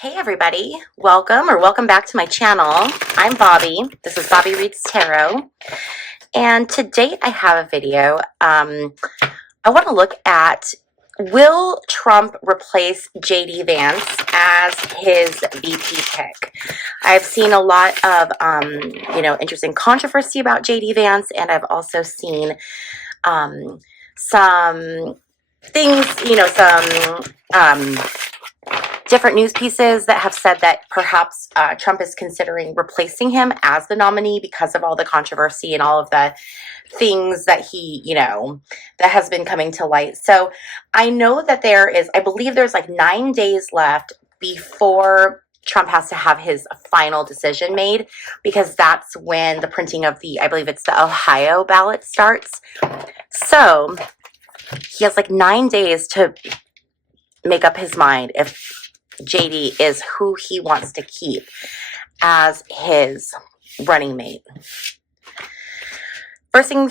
Hey everybody, welcome back to my channel. I'm Bobbie. This is Bobbie Reads Tarot. And today I have a video. I want to look at, will Trump replace JD Vance as his VP pick? I've seen a lot of, interesting controversy about JD Vance, and I've also seen some things, different news pieces that have said that perhaps Trump is considering replacing him as the nominee because of all the controversy and all of the things that that has been coming to light. So I know that I believe there's like 9 days left before Trump has to have his final decision made, because that's when the printing of I believe it's the Ohio ballot starts. So he has like 9 days to make up his mind if JD is who he wants to keep as his running mate. First thing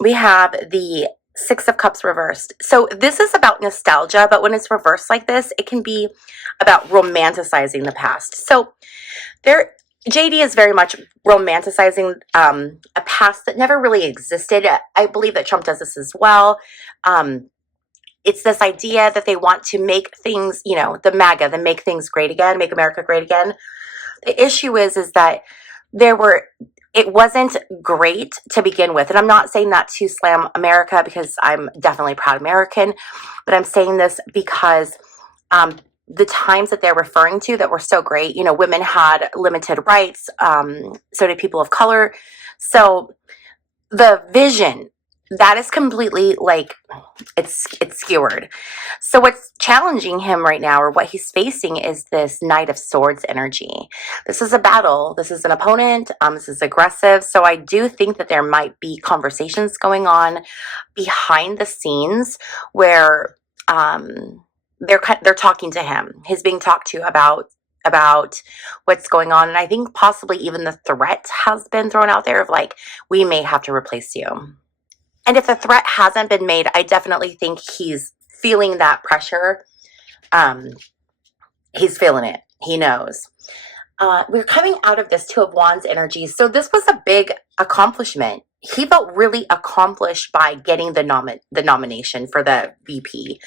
we have the Six of Cups reversed. So this is about nostalgia, but when it's reversed like this, it can be about romanticizing the past. So JD is very much romanticizing a past that never really existed. I believe that Trump does this as well. It's this idea that they want to make things, the MAGA, the make things great again, make America great again. The issue is that it wasn't great to begin with. And I'm not saying that to slam America, because I'm definitely a proud American, but I'm saying this because the times that they're referring to that were so great, women had limited rights, so did people of color. So the vision, that is completely it's skewered. So what's challenging him right now, or what he's facing, is this Knight of Swords energy. This is a battle. This is an opponent. This is aggressive. So I do think that there might be conversations going on behind the scenes where they're talking to him. He's being talked to about what's going on. And I think possibly even the threat has been thrown out there of we may have to replace you. And if the threat hasn't been made, I definitely think he's feeling that pressure. He's feeling it. He knows. We're coming out of this Two of Wands energy. So this was a big accomplishment. He felt really accomplished by getting the nomination for the VP.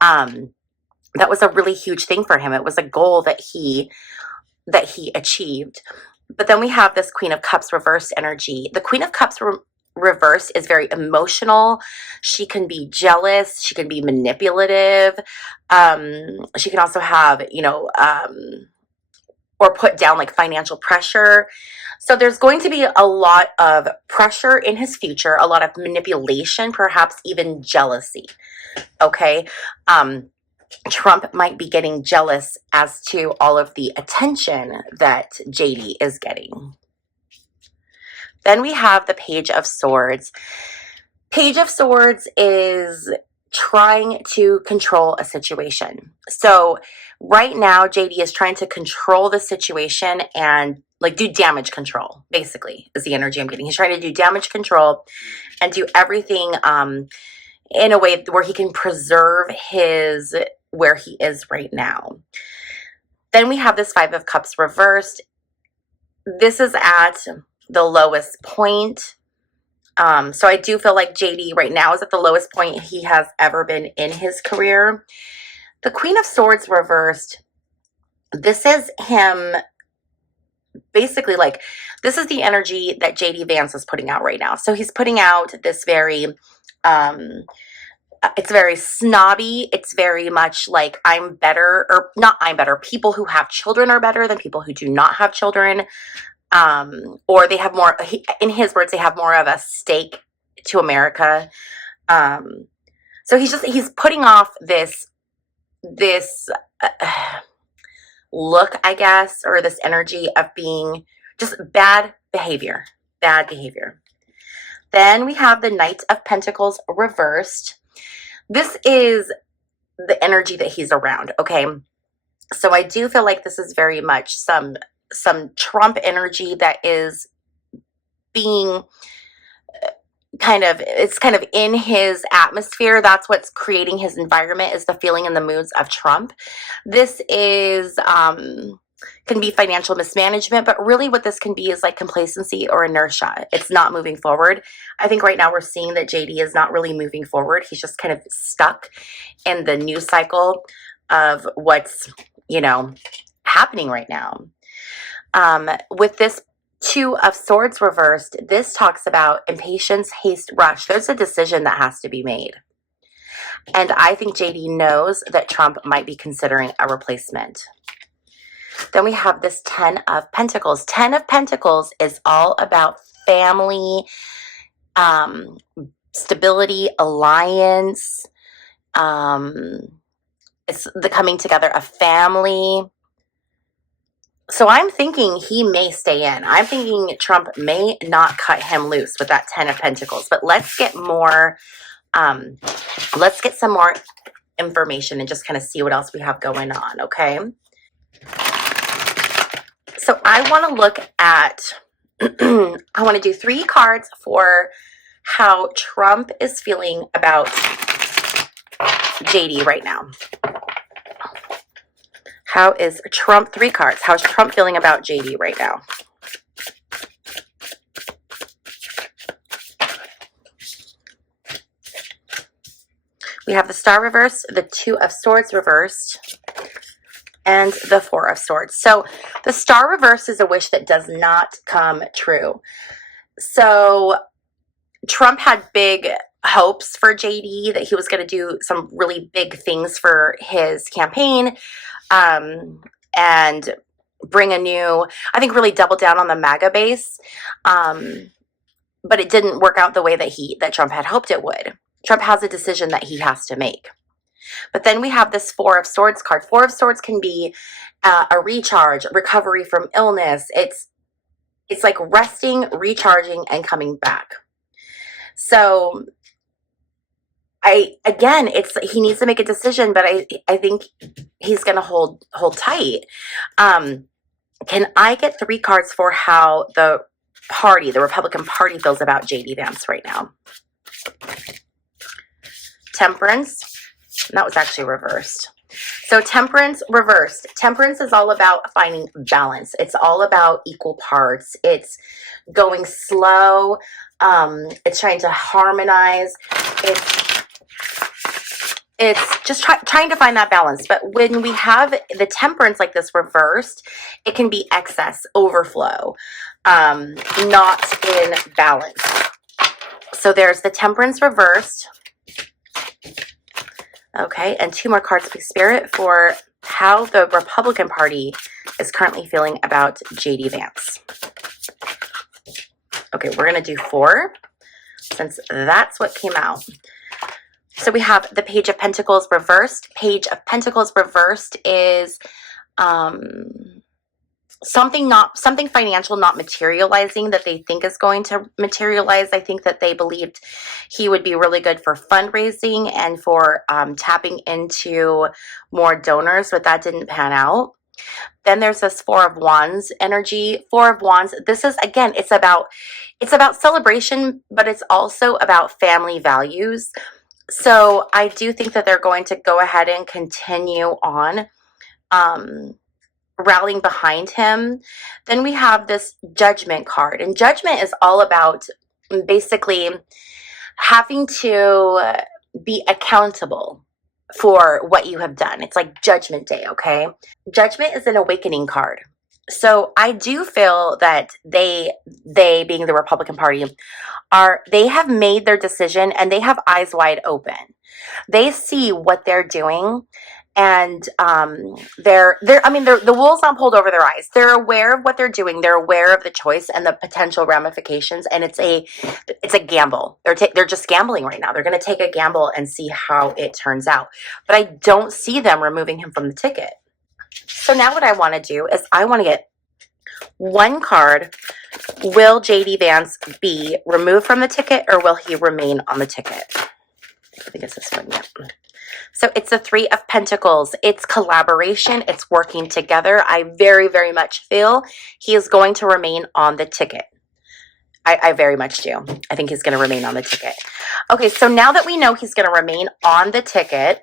That was a really huge thing for him. It was a goal that he achieved. But then we have this Queen of Cups reversed energy. The Queen of Cups reverse is very emotional. She can be jealous. She can be manipulative. She can also have, or put down financial pressure. So there's going to be a lot of pressure in his future, a lot of manipulation, perhaps even jealousy. Okay. Trump might be getting jealous as to all of the attention that JD is getting. Then we have the Page of Swords. Page of Swords is trying to control a situation. So right now, JD is trying to control the situation and do damage control, basically, is the energy I'm getting. He's trying to do damage control and do everything in a way where he can preserve where he is right now. Then we have this Five of Cups reversed. This is at the lowest point. So I do feel like JD right now is at the lowest point he has ever been in his career. The Queen of Swords reversed. This is him basically this is the energy that JD Vance is putting out right now. So he's putting out this very, it's very snobby. It's very much I'm better, or not I'm better. People who have children are better than people who do not have children. Or they have more, in his words, they have more of a stake to America. So he's putting off this look, I guess, or this energy of being just bad behavior. Then we have the Knight of Pentacles reversed. This is the energy that he's around. Okay. So I do feel like this is very much some Trump energy that is being it's kind of in his atmosphere. That's what's creating his environment, is the feeling and the moods of Trump. This is can be financial mismanagement, but really what this can be is like complacency or inertia. It's not moving forward. I think right now we're seeing that JD is not really moving forward. He's just kind of stuck in the news cycle of what's, happening right now. With this Two of Swords reversed, this talks about impatience, haste, rush. There's a decision that has to be made. And I think JD knows that Trump might be considering a replacement. Then we have this 10 of Pentacles. 10 of Pentacles is all about family, stability, alliance. It's the coming together of family. So I'm thinking he may stay in. I'm thinking Trump may not cut him loose with that 10 of Pentacles. But let's get more, let's get some more information and just kind of see what else we have going on, okay? So I want to look at, I want to do 3 cards for how Trump is feeling about JD right now. How is Trump, 3 cards, how's Trump feeling about JD right now? We have the Star reversed, the 2 of Swords reversed, and the 4 of Swords. So the Star reverse is a wish that does not come true. So Trump had big hopes for JD, that he was going to do some really big things for his campaign, and bring a new, I think really double down on the MAGA base. But it didn't work out the way that Trump had hoped it would. Trump has a decision that he has to make. But then we have this 4 of Swords card. 4 of Swords can be a recharge, recovery from illness. It's like resting, recharging, and coming back. So he needs to make a decision, but I think he's going to hold tight. Can I get 3 cards for how the Republican Party feels about JD Vance right now? Temperance. That was actually reversed. So Temperance reversed. Temperance is all about finding balance. It's all about equal parts. It's going slow. It's trying to harmonize. It's just trying to find that balance. But when we have the Temperance like this reversed, it can be excess, overflow, not in balance. So there's the Temperance reversed. Okay, and 2 more cards, please, Spirit, for how the Republican Party is currently feeling about JD Vance. Okay, we're going to do 4, since that's what came out. So we have the Page of Pentacles reversed. Page of Pentacles reversed is something financial not materializing that they think is going to materialize. I think that they believed he would be really good for fundraising and for tapping into more donors, but that didn't pan out. Then there's this 4 of Wands energy. 4 of Wands, this is, again, it's about celebration, but it's also about family values. So I do think that they're going to go ahead and continue on rallying behind him. Then we have this Judgment card, and Judgment is all about basically having to be accountable for what you have done. It's like Judgment Day, okay? Judgment is an awakening card. So I do feel that they being the Republican Party, they have made their decision and they have eyes wide open. They see what they're doing, and the wool's not pulled over their eyes. They're aware of what they're doing. They're aware of the choice and the potential ramifications, and it's a gamble. They're just gambling right now. They're going to take a gamble and see how it turns out. But I don't see them removing him from the ticket. So now what I want to do is I want to get 1 card. Will JD Vance be removed from the ticket, or will he remain on the ticket? I think it's this one, yeah. So it's the 3 of Pentacles. It's collaboration. It's working together. I very, very much feel he is going to remain on the ticket. I very much do. I think he's going to remain on the ticket. Okay, so now that we know he's going to remain on the ticket,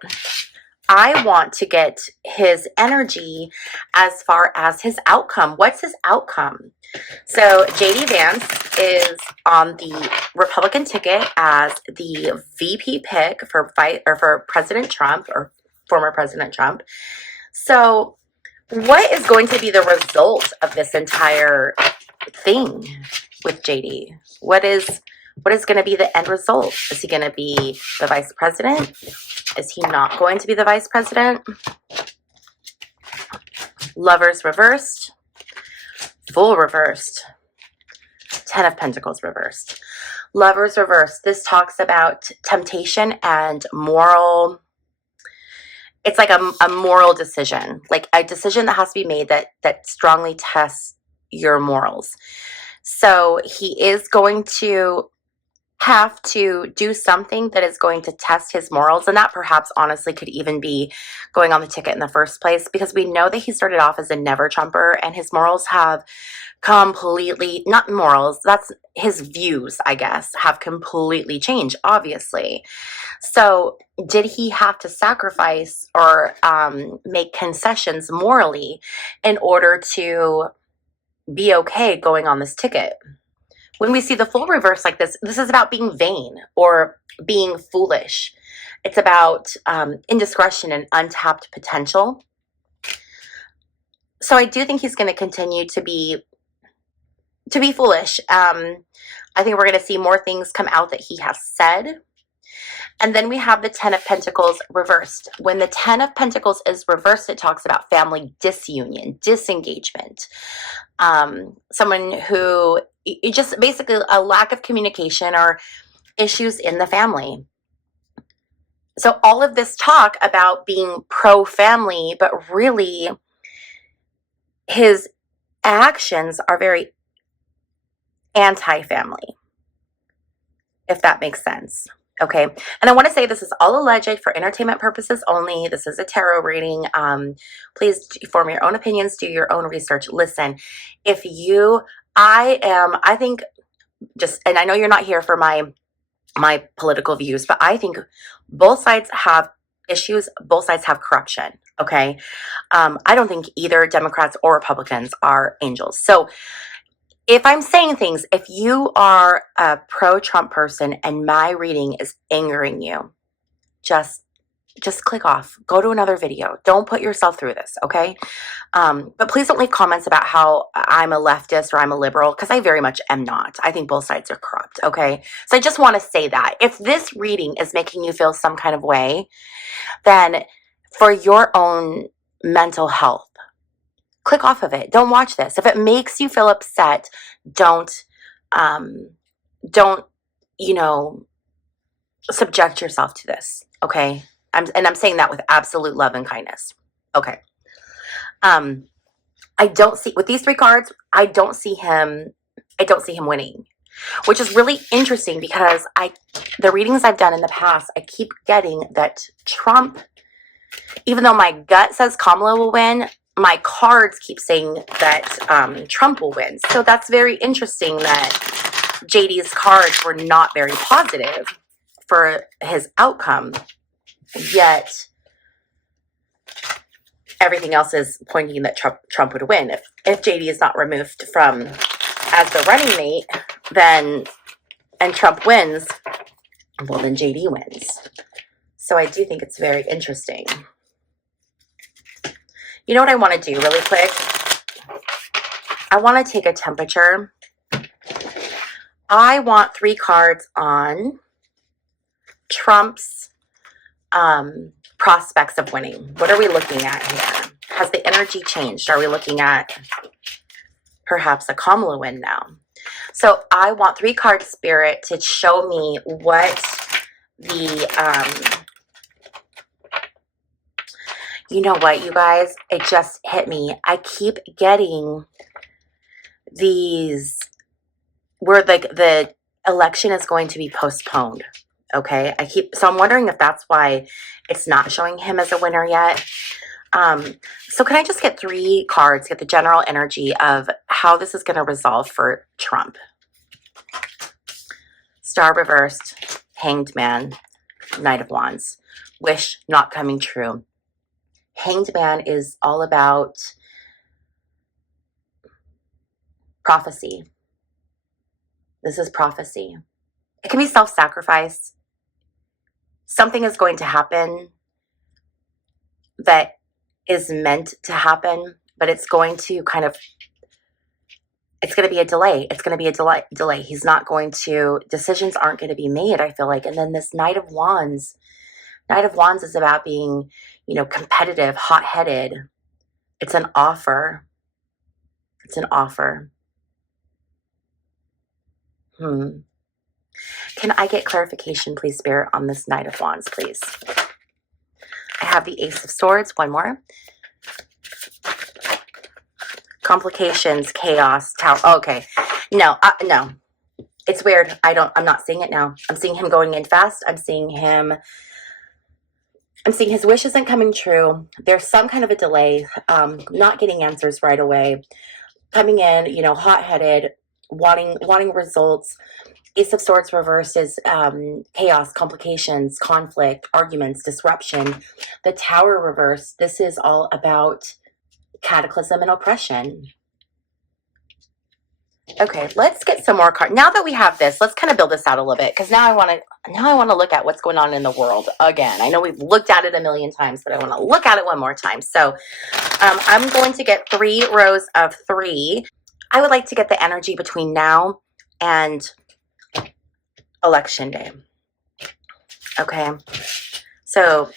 I want to get his energy as far as his outcome. What's his outcome? So JD Vance is on the Republican ticket as the VP pick for President Trump, or former President Trump. So what is going to be the result of this entire thing with JD? What is going to be the end result? Is he going to be the vice president? Is he not going to be the vice president? Lovers reversed. Fool reversed. 10 of Pentacles reversed. Lovers reversed. This talks about temptation and moral. It's like a moral decision, like a decision that has to be made that strongly tests your morals. So he is going to have to do something that is going to test his morals, and that perhaps honestly could even be going on the ticket in the first place, because we know that he started off as a never Trumper and his morals have completely, not morals, that's his views, I guess, have completely changed, obviously. So did he have to sacrifice or make concessions morally in order to be okay going on this ticket? When we see the full reverse like this, this is about being vain or being foolish. It's about indiscretion and untapped potential. So I do think he's going to continue to be foolish. I think we're going to see more things come out that he has said. And then we have the 10 of Pentacles reversed. When the 10 of Pentacles is reversed, it talks about family disunion, disengagement. Someone who, just basically a lack of communication or issues in the family. So all of this talk about being pro-family, but really his actions are very anti-family, if that makes sense. Okay, and I want to say this is all alleged for entertainment purposes only. This is a tarot reading. Please form your own opinions, do your own research. Listen, I think just, and I know you're not here for my political views, but I think both sides have issues, both sides have corruption, okay? I don't think either Democrats or Republicans are angels. So if I'm saying things, if you are a pro-Trump person and my reading is angering you, just click off. Go to another video. Don't put yourself through this, okay? But please don't leave comments about how I'm a leftist or I'm a liberal, because I very much am not. I think both sides are corrupt, okay? So I just want to say that. If this reading is making you feel some kind of way, then for your own mental health, click off of it. Don't watch this. If it makes you feel upset, don't, subject yourself to this, okay? I'm saying that with absolute love and kindness. Okay. I don't see, with these three cards, I don't see him winning, which is really interesting because the readings I've done in the past, I keep getting that Trump, even though my gut says Kamala will win, my cards keep saying that Trump will win. So that's very interesting that JD's cards were not very positive for his outcome, yet everything else is pointing that Trump would win. If JD is not removed from as the running mate, and Trump wins, well, then JD wins. So I do think it's very interesting. You know what I want to do really quick? I want to take a temperature. I want 3 cards on Trump's prospects of winning. What are we looking at here? Has the energy changed? Are we looking at perhaps a Kamala win now? So I want 3 card spirit to show me what the you know what, you guys, it just hit me. I keep getting these where the election is going to be postponed. Okay, so I'm wondering if that's why it's not showing him as a winner yet. So can I just get 3 cards, get the general energy of how this is going to resolve for Trump? Star reversed, Hanged Man, Knight of Wands. Wish not coming true. Hanged Man is all about prophecy. This is prophecy. It can be self-sacrifice. Something is going to happen that is meant to happen, but it's going to kind of, it's going to be a delay. It's going to be a delay. He's not going to, decisions aren't going to be made, I feel like. And then this Knight of Wands is about being, you know, competitive, hot-headed. It's an offer. It's an offer. Can I get clarification, please, Spirit, on this Knight of Wands, please? I have the Ace of Swords. One more. Complications, chaos, tower. Okay. No, no. It's weird. I'm not seeing it now. I'm seeing him going in fast. I'm seeing his wish isn't coming true. There's some kind of a delay, not getting answers right away. Coming in, you know, hot-headed, wanting results. Ace of Swords reversed is chaos, complications, conflict, arguments, disruption. The Tower reversed, this is all about cataclysm and oppression. Okay, let's get some more cards. Now that we have this, let's kind of build this out a little bit, because now I want to look at what's going on in the world again. I know we've looked at it a million times, but I want to look at it one more time. So I'm going to get 3 rows of 3. I would like to get the energy between now and Election Day. Okay, so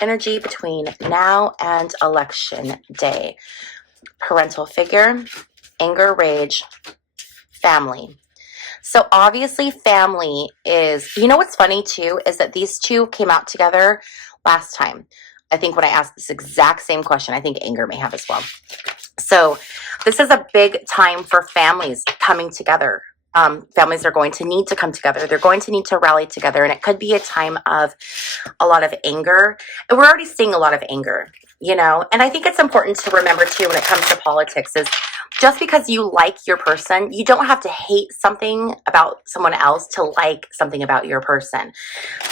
energy between now and Election Day. Parental figure, anger, rage, family. So obviously family is, you know what's funny too, is that these two came out together last time. I think when I asked this exact same question, I think anger may have as well. So this is a big time for families coming together. Families are going to need to come together. They're going to need to rally together. And it could be a time of a lot of anger. And we're already seeing a lot of anger, you know. And I think it's important to remember too when it comes to politics is just because you like your person, you don't have to hate something about someone else to like something about your person.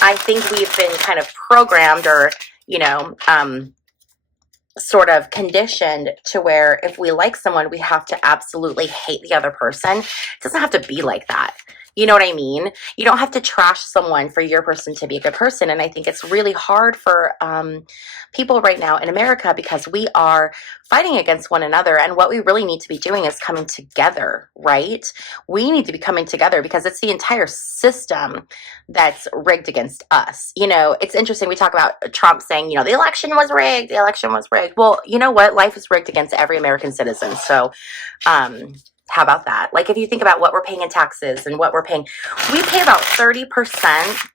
I think we've been kind of programmed or, you know, sort of conditioned to where if we like someone, we have to absolutely hate the other person. It doesn't have to be like that. You know what I mean? You don't have to trash someone for your person to be a good person. And I think it's really hard for people right now in America because we are fighting against one another. And what we really need to be doing is coming together, right? We need to be coming together because it's the entire system that's rigged against us. You know, it's interesting. We talk about Trump saying, you know, the election was rigged. The election was rigged. Well, you know what? Life is rigged against every American citizen. So, how about that? Like if you think about what we're paying in taxes and what we're paying, we pay about 30%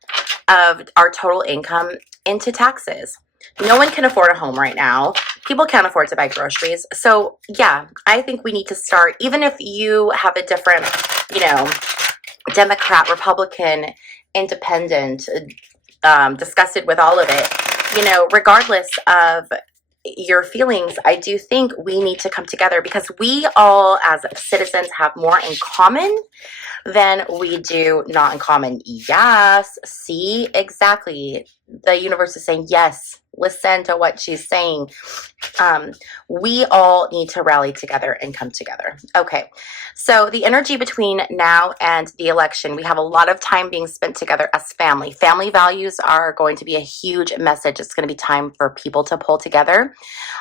of our total income into taxes. No one can afford a home right now. People can't afford to buy groceries. So yeah, I think we need to start, even if you have a different, you know, Democrat, Republican, independent, disgusted with all of it, you know, regardless of your feelings, I do think we need to come together because we all as citizens have more in common than we do not in common. Yes, see, exactly. The universe is saying, yes, listen to what she's saying. We all need to rally together and come together. Okay, so the energy between now and the election, we have a lot of time being spent together as family. Family values are going to be a huge message. It's going to be time for people to pull together.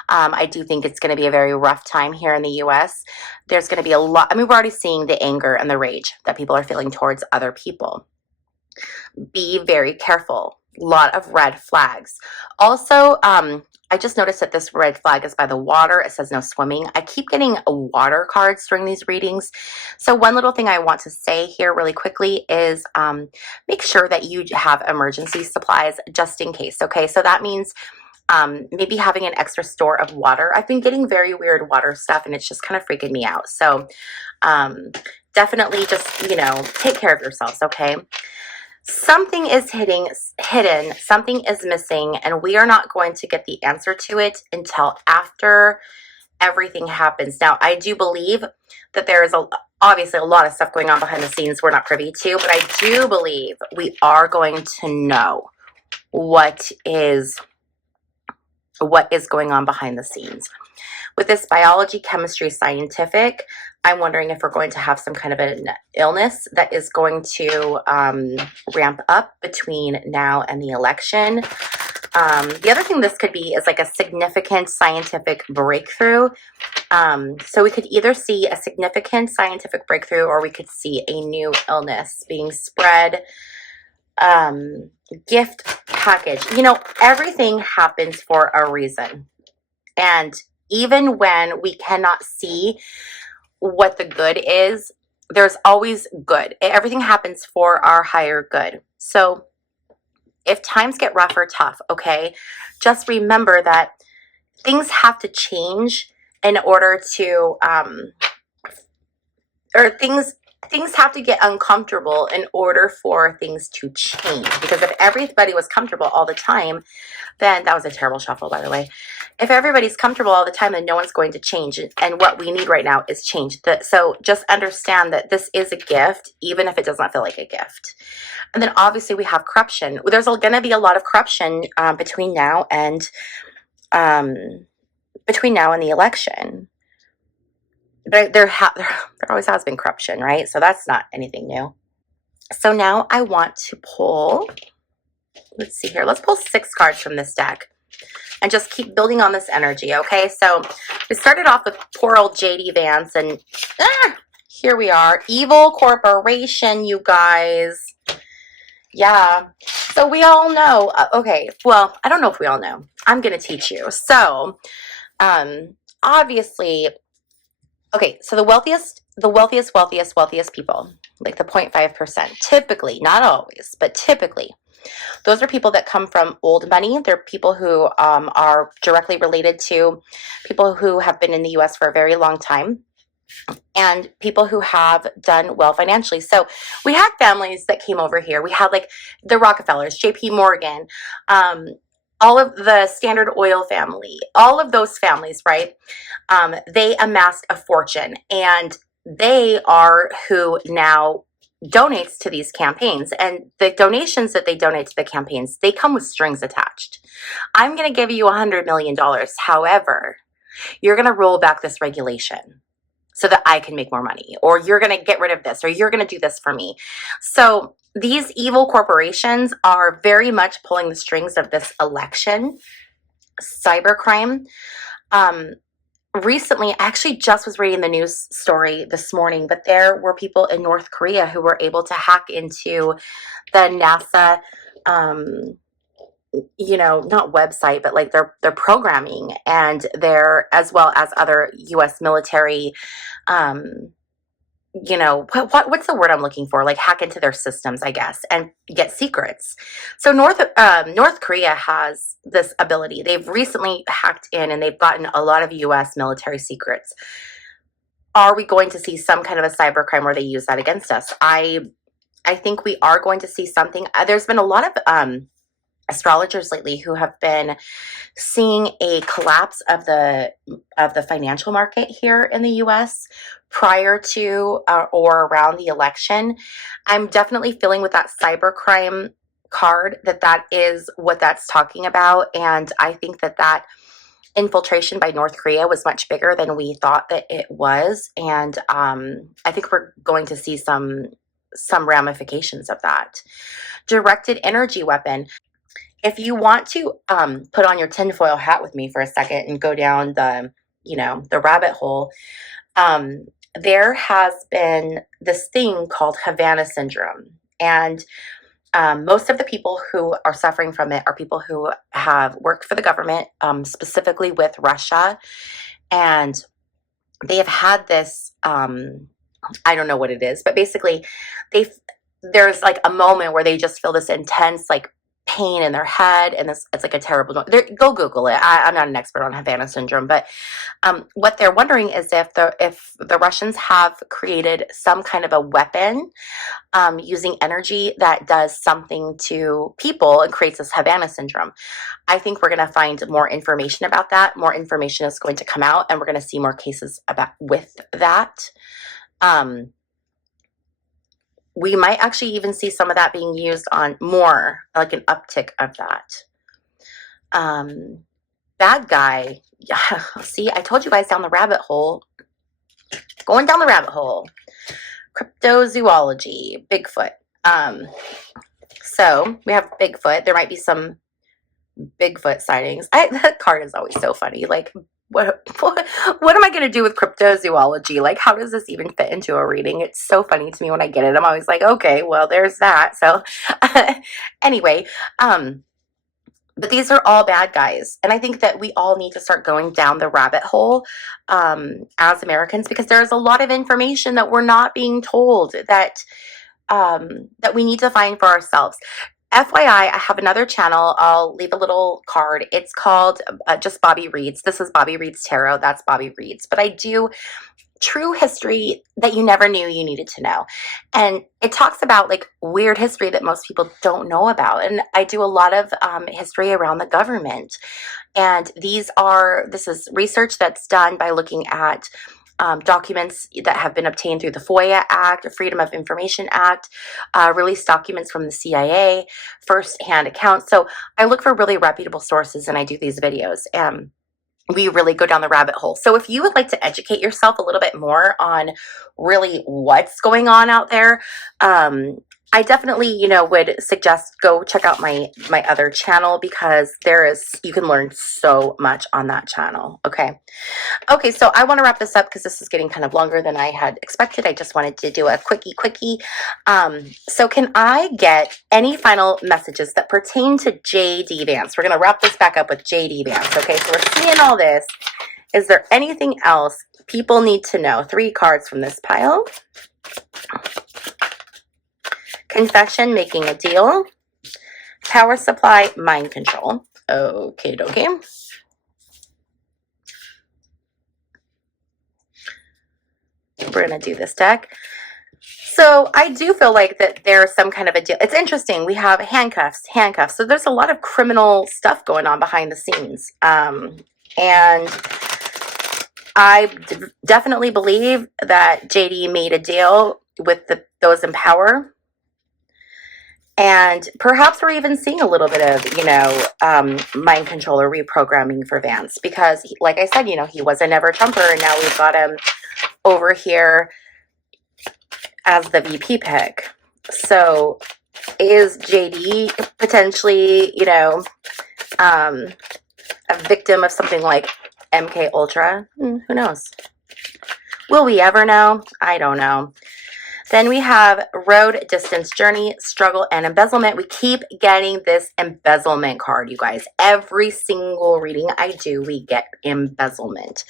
I do think it's going to be a very rough time here in the U.S. There's going to be a lot. I mean, we're already seeing the anger and the rage that people are feeling towards other people. Be very careful. A lot of red flags. Also, I just noticed that this red flag is by the water. It says no swimming. I keep getting water cards during these readings. So one little thing I want to say here really quickly is make sure that you have emergency supplies just in case. Okay, so that means maybe having an extra store of water. I've been getting very weird water stuff and it's just kind of freaking me out. So definitely just, you know, take care of yourselves, okay? Something is hidden, something is missing, and we are not going to get the answer to it until after everything happens. Now, I do believe that there is obviously a lot of stuff going on behind the scenes we're not privy to, but I do believe we are going to know what is going on behind the scenes. With this biology, chemistry, scientific, I'm wondering if we're going to have some kind of an illness that is going to ramp up between now and the election. The other thing this could be is like a significant scientific breakthrough. So we could either see a significant scientific breakthrough, or we could see a new illness being spread. Gift package. You know, everything happens for a reason. And even when we cannot see what the good is, there's always good. Everything happens for our higher good. So if times get rough or tough, okay, just remember that things have to change in order to, or things have to get uncomfortable in order for things to change. Because if everybody was comfortable all the time, then that was a terrible shuffle, by the way. If everybody's comfortable all the time, then no one's going to change. And what we need right now is change. So just understand that this is a gift, even if it does not feel like a gift. And then obviously we have corruption. There's going to be a lot of corruption between now and the election. But there always has been corruption, right? So that's not anything new. So now I want to pull, let's see here. Let's pull 6 cards from this deck and just keep building on this energy, okay? So we started off with poor old JD Vance, and here we are. Evil corporation, you guys. Yeah. So we all know. Okay. Well, I don't know if we all know. I'm going to teach you. So obviously, okay, so the wealthiest people, like the 0.5%, typically, not always, but typically, those are people that come from old money. They're people who are directly related to people who have been in the U.S. for a very long time, and people who have done well financially. So we had families that came over here. We had like the Rockefellers, J.P. Morgan, all of the Standard Oil family, all of those families, right? They amassed a fortune, and they are who now donates to these campaigns. And the donations that they donate to the campaigns, they come with strings attached. I'm going to give you $100 million. However, you're going to roll back this regulation so that I can make more money, or you're going to get rid of this, or you're going to do this for me. So these evil corporations are very much pulling the strings of this election. Cybercrime. Recently, I actually just was reading the news story this morning, but there were people in North Korea who were able to hack into the NASA, not website, but like their programming, and their, as well as other U.S. military, what's the word I'm looking for? Like hack into their systems, I guess, and get secrets. So North Korea has this ability. They've recently hacked in, and they've gotten a lot of U.S. military secrets. Are we going to see some kind of a cybercrime where they use that against us? I think we are going to see something. There's been a lot of astrologers lately who have been seeing a collapse of the financial market here in the U.S. prior to or around the election. I'm definitely feeling with that cybercrime card that is what that's talking about, and I think that infiltration by North Korea was much bigger than we thought that it was, and I think we're going to see some ramifications of that. Directed energy weapon. If you want to put on your tinfoil hat with me for a second and go down the rabbit hole, there has been this thing called Havana syndrome. And most of the people who are suffering from it are people who have worked for the government, specifically with Russia. And they have had this, I don't know what it is, but basically there's like a moment where they just feel this intense, like, pain in their head, and it's like a terrible. Go Google it. I'm not an expert on Havana syndrome, but what they're wondering is if the Russians have created some kind of a weapon using energy that does something to people and creates this Havana syndrome. I think we're going to find more information about that. More information is going to come out, and we're going to see more cases with that. We might actually even see some of that being used on more, like an uptick of that. Bad guy. Yeah, see, I told you guys down the rabbit hole. Going down the rabbit hole. Cryptozoology, Bigfoot. So we have Bigfoot. There might be some Bigfoot sightings. That card is always so funny. Like, what am I going to do with cryptozoology? Like, how does this even fit into a reading? It's so funny to me when I get it. I'm always like, okay, well, there's that. So anyway, but these are all bad guys. And I think that we all need to start going down the rabbit hole as Americans, because there's a lot of information that we're not being told that that we need to find for ourselves. FYI, I have another channel. I'll leave a little card. It's called just Bobbie Reads. This is Bobbie Reads Tarot. That's Bobbie Reads. But I do true history that you never knew you needed to know. And it talks about like weird history that most people don't know about. And I do a lot of history around the government. And this is research that's done by looking at documents that have been obtained through the FOIA Act, Freedom of Information Act, released documents from the CIA, first-hand accounts. So I look for really reputable sources and I do these videos. And we really go down the rabbit hole. So if you would like to educate yourself a little bit more on really what's going on out there, I definitely, would suggest go check out my other channel, because you can learn so much on that channel. Okay, so I want to wrap this up because this is getting kind of longer than I had expected. I just wanted to do a quickie. So can I get any final messages that pertain to J.D. Vance? We're going to wrap this back up with J.D. Vance. Okay, so we're seeing all this. Is there anything else people need to know? 3 cards from this pile. Confession, making a deal. Power supply, mind control. Okay, dokie. We're going to do this deck. So I do feel like that there's some kind of a deal. It's interesting. We have handcuffs. So there's a lot of criminal stuff going on behind the scenes. And I definitely believe that JD made a deal with those in power. And perhaps we're even seeing a little bit of, mind control or reprogramming for Vance, because like I said, he was a never Trumper, and now we've got him over here as the VP pick. So is JD potentially, a victim of something like MK Ultra? Who knows? Will we ever know? I don't know. Then we have road, distance, journey, struggle, and embezzlement. We keep getting this embezzlement card, you guys. Every single reading I do, we get embezzlement.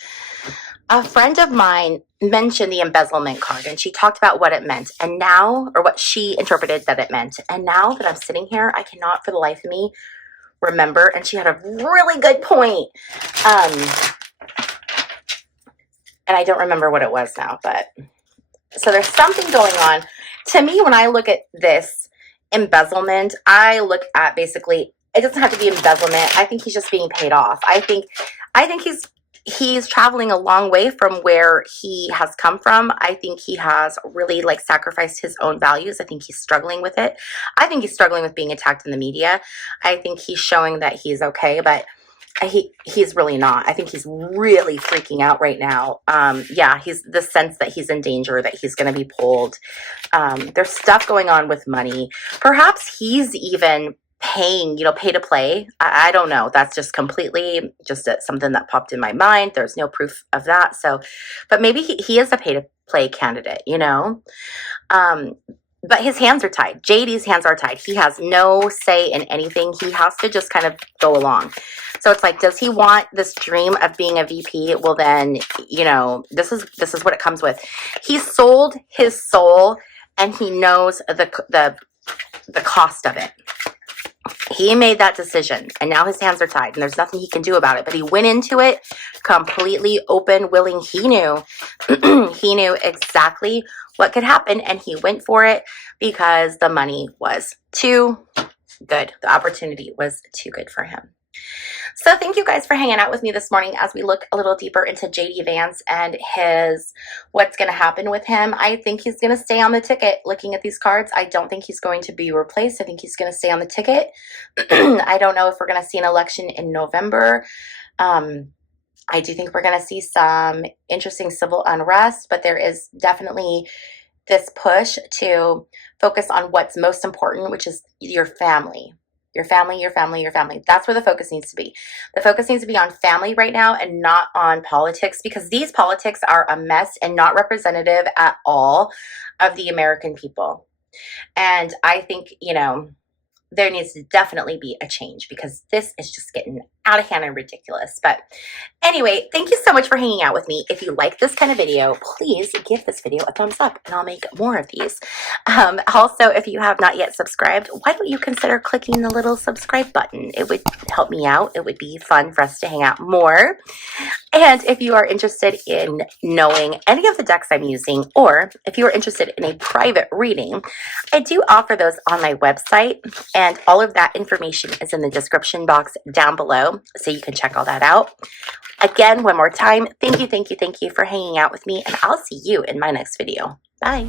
A friend of mine mentioned the embezzlement card, and she talked about what it meant, and now, or what she interpreted that it meant. And now that I'm sitting here, I cannot for the life of me remember, and she had a really good point. And I don't remember what it was now, but... So there's something going on. To me, when I look at this embezzlement, I look at basically, it doesn't have to be embezzlement. I think he's just being paid off. I think he's traveling a long way from where he has come from. I think he has really sacrificed his own values. I think he's struggling with it. I think he's struggling with being attacked in the media. I think he's showing that he's okay, but he's really not. I think he's really freaking out right now. He's the sense that he's in danger, that he's going to be pulled. There's stuff going on with money. Perhaps he's even paying, pay to play. I don't know. That's just completely something that popped in my mind. There's no proof of that. So, but maybe he is a pay to play candidate, but his hands are tied. JD's hands are tied. He has no say in anything. He has to just kind of go along. So it's like, does he want this dream of being a VP? Well, then, this is what it comes with. He sold his soul, and he knows the cost of it. He made that decision, and now his hands are tied, and there's nothing he can do about it. But he went into it completely open, willing. He knew, he knew exactly what could happen, and he went for it because the money was too good. The opportunity was too good for him. So thank you guys for hanging out with me this morning as we look a little deeper into JD Vance and his what's going to happen with him. I think he's going to stay on the ticket. Looking at these cards, I don't think he's going to be replaced. I think he's going to stay on the ticket. I don't know if we're going to see an election in November. I do think we're going to see some interesting civil unrest, but there is definitely this push to focus on what's most important, which is your family. Your family, your family, your family. That's where the focus needs to be. The focus needs to be on family right now and not on politics, because these politics are a mess and not representative at all of the American people. And I think, there needs to definitely be a change, because this is just getting out of hand and ridiculous. But anyway, thank you so much for hanging out with me. If you like this kind of video, please give this video a thumbs up and I'll make more of these. Also, if you have not yet subscribed, why don't you consider clicking the little subscribe button? It would help me out. It would be fun for us to hang out more. And if you are interested in knowing any of the decks I'm using, or if you are interested in a private reading, I do offer those on my website, and all of that information is in the description box down below, so you can check all that out. Again, one more time, thank you for hanging out with me, and I'll see you in my next video. Bye.